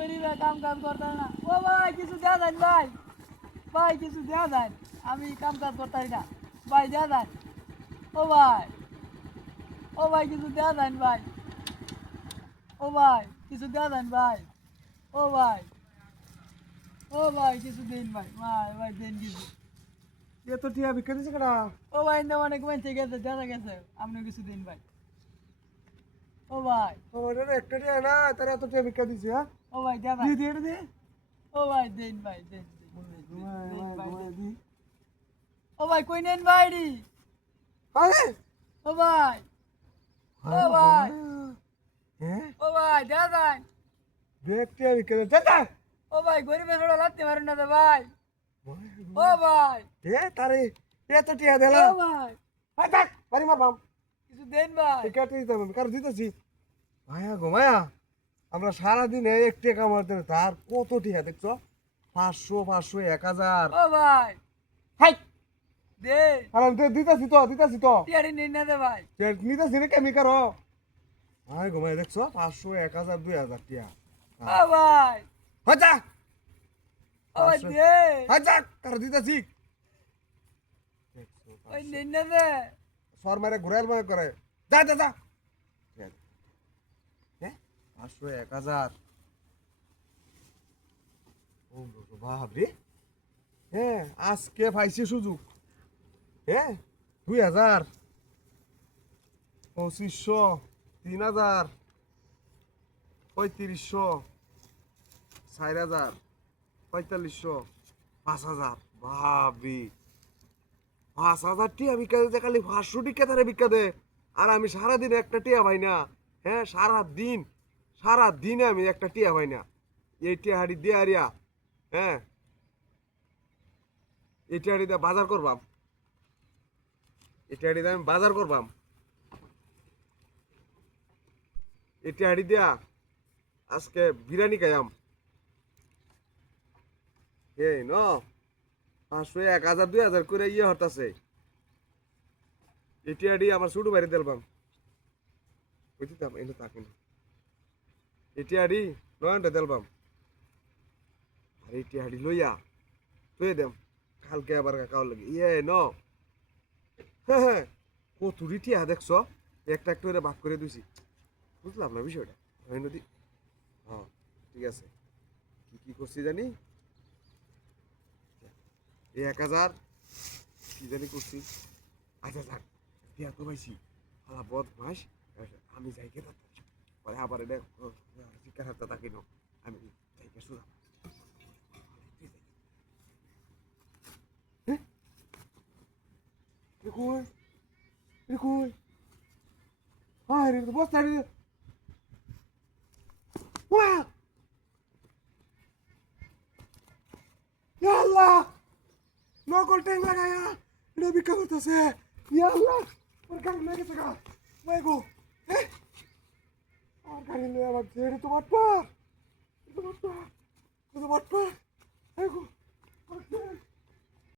গরিবে কাম কাজ করতাম না। ও ভাই কিছু দেয়া দেন ভাই, ভাই কিছু দেয়া দেন, আমি কাম কাজ করতাম না ভাই, দেয়া দেন। ও ভাই, ও ভাই কিছু দেয়া দেন ভাই, ও ভাই কিছু দেয়া দেন ভাই, ও ভাই, ও ভাই কিছু দিন ভাই, ভাই ভাই দেন কিছু। এ তো টিয়া বিক্রি দিছে কেডা? ও ভাই না অনেক মানুষ গেছে, দেখা গেছে, আপনি কিছু দিন ভাই। ও ভাই, ওটা একটা টিয়া না, তারা তো টিয়া বিক্রি দিছে। হ্যাঁ ও ভাই দেয়া দি দেন। দি এটা দি। ও ভাই দেন ভাই, দেন দেন, ঘুমায় দেন ভাই ঘুমায় দেন। দি। ও ভাই কই নেন ভাই রি, আরে ও ভাই, ও হায় ভাই, ভগবান। হ্যাঁ ও ভাই দেয়া দেন। দেখ টিয়া বিক্রি দিছে। যা ও ভাই গরিবে ছোড়া লাগতে পারেন না তো ভাই। ও ভাই, এ তারে এ তো টিয়া ও দেলা। ভাই হাই থাক বাড়ি মারবাম। কিছু দেন ভাই। টিকা দিতে হবে কার দিতেছি। মায়া গো মায়া, আমরা সারাদিন এক টাকা মারতে তার কত টিয়া দেখছো? 500 500 1000। ও ভাই হাই দেন, আর আমি দিতেছি তো টিয়ারি নিন না দে ভাই। নিতেছি না কেমি কারো। মায়া গো মায়া দেখছো 500 1000 2000 টিয়া। ও ভাই, হাজা ও ভাই 500 দেন, হাজা কার দিতেছি। ওই নিন না দে। সর মারে ঘুরাইল মনে করে। যা যা যা। হ্যাঁ 500 1000। ও বাপরে। হ্যাঁ আজকে পাইছি সুযোগ। হ্যাঁ 2000 2500 3000 3500 4000 4500 5000। ভাবি 5000 টিয়া বিকা দিতে খালি 500 টিকা তারে বিকা দে। আর আমি সারাদিন একটা টিয়া পাই না। হ্যাঁ সারাদিনে আমি একটা টিয়া পাই না। এই টিয়া হাড়ি দিয়ে আরিয়া। হ্যাঁ এই টিয়া হাড়ি দিয়ে বাজার করবাম। এই টিয়া হাড়ি দিয়ে আমি বাজার করবাম। এই টিয়া হাড়ি দিয়া আজকে বিরিয়ানি খাইয়াম। এই ন 500 1000 2000 করে ইয়ে হতাছে। এই টিয়া হাড়ি আমার ছোট বাইরে দিলবাম। বুঝতাম এনে থাকেন। এই টিয়া হাড়ি নয়নটা দিলবাম। আর এই টিয়া হাড়ি লইয়া তুই দেম কালকে আবার কাকাও লাগে ইয়ে ন। হ্যাঁ হ্যাঁ কতুরি টিয়া দেখছো? একটা একটা করে ভাগ করে দিছি। বুঝলাম না বিষয়টা। হয় নদী। হ্যাঁ ঠিক আছে। কি কি করছি জানি? এই 1000 কি জানি করছি। আচ্ছা যাক টিয়া তো পাইছি। হালা বদমাস। আমি যাই কে পরে আবার এটা শিক্ষার হাতে থাকি ন। আমি যাই কে শুধাম। কই কই আরে বস আরে ওয়া ইয়া আল্লাহ নকল ট্যাং লাগায়া এটা বিক্রি করতেছে। ইয়া আল্লাহ ওর গাড়ি লেগে থাকা মাই গো। আর গাড়ি নিয়ে আবার ছেড়ে তো বাটপা, তো বাটপা, তো বাটপা। এই গো